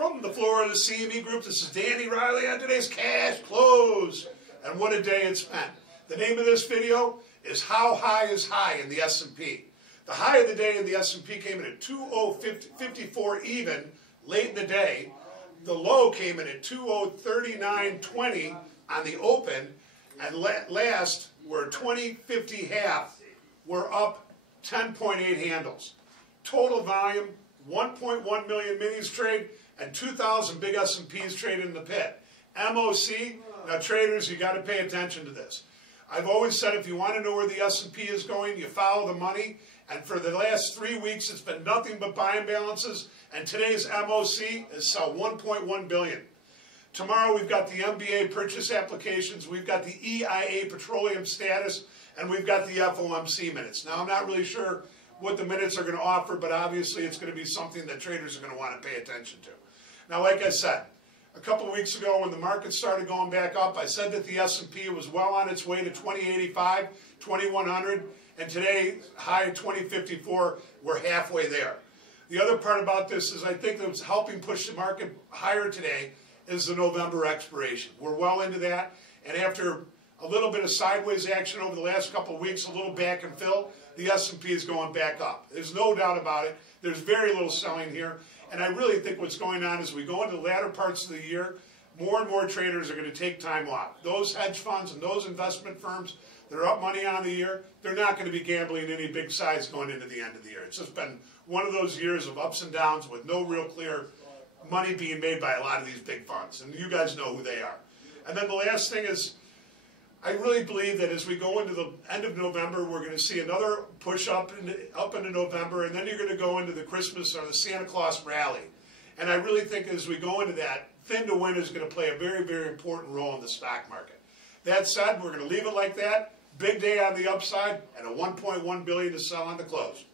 From the floor of the CME Group, this is Danny Riley on today's Cash Close. And what a day it's been. The name of this video is How High is High in the S&P. The high of the day in the S&P came in at 2054 even late in the day. The low came in at 2039.20 on the open. And last, we're 2050 half. We're up 10.8 handles. Total volume, 1.1 million minis trade and 2,000 big S&Ps trade in the pit. MOC, now traders, you got to pay attention to this. I've always said if you want to know where the S&P is going, you follow the money. And for the last 3 weeks, it's been nothing but buying balances. And today's MOC is sell 1.1 billion. Tomorrow we've got the MBA Purchase Applications, we've got the EIA Petroleum status, and we've got the FOMC Minutes. Now I'm not really sure what the minutes are going to offer, but obviously it's going to be something that traders are going to want to pay attention to. Now, like I said, a couple of weeks ago when the market started going back up, I said that the S&P was well on its way to 2085, 2100, and today, high at 2054, we're halfway there. The other part about this is I think that what's helping push the market higher today is the November expiration. We're well into that, and after a little bit of sideways action over the last couple of weeks, a little back and fill, the S&P is going back up. There's no doubt about it. There's very little selling here. And I really think what's going on is we go into the latter parts of the year, more and more traders are going to take time off. Those hedge funds and those investment firms that are up money on the year, they're not going to be gambling any big size going into the end of the year. It's just been one of those years of ups and downs with no real clear money being made by a lot of these big funds. And you guys know who they are. And then the last thing is, I really believe that as we go into the end of November, we're going to see another push up into November, and then you're going to go into the Christmas or the Santa Claus rally. And I really think as we go into that, thin to win is going to play a very, very important role in the stock market. That said, we're going to leave it like that. Big day on the upside, and a 1.1 billion to sell on the close.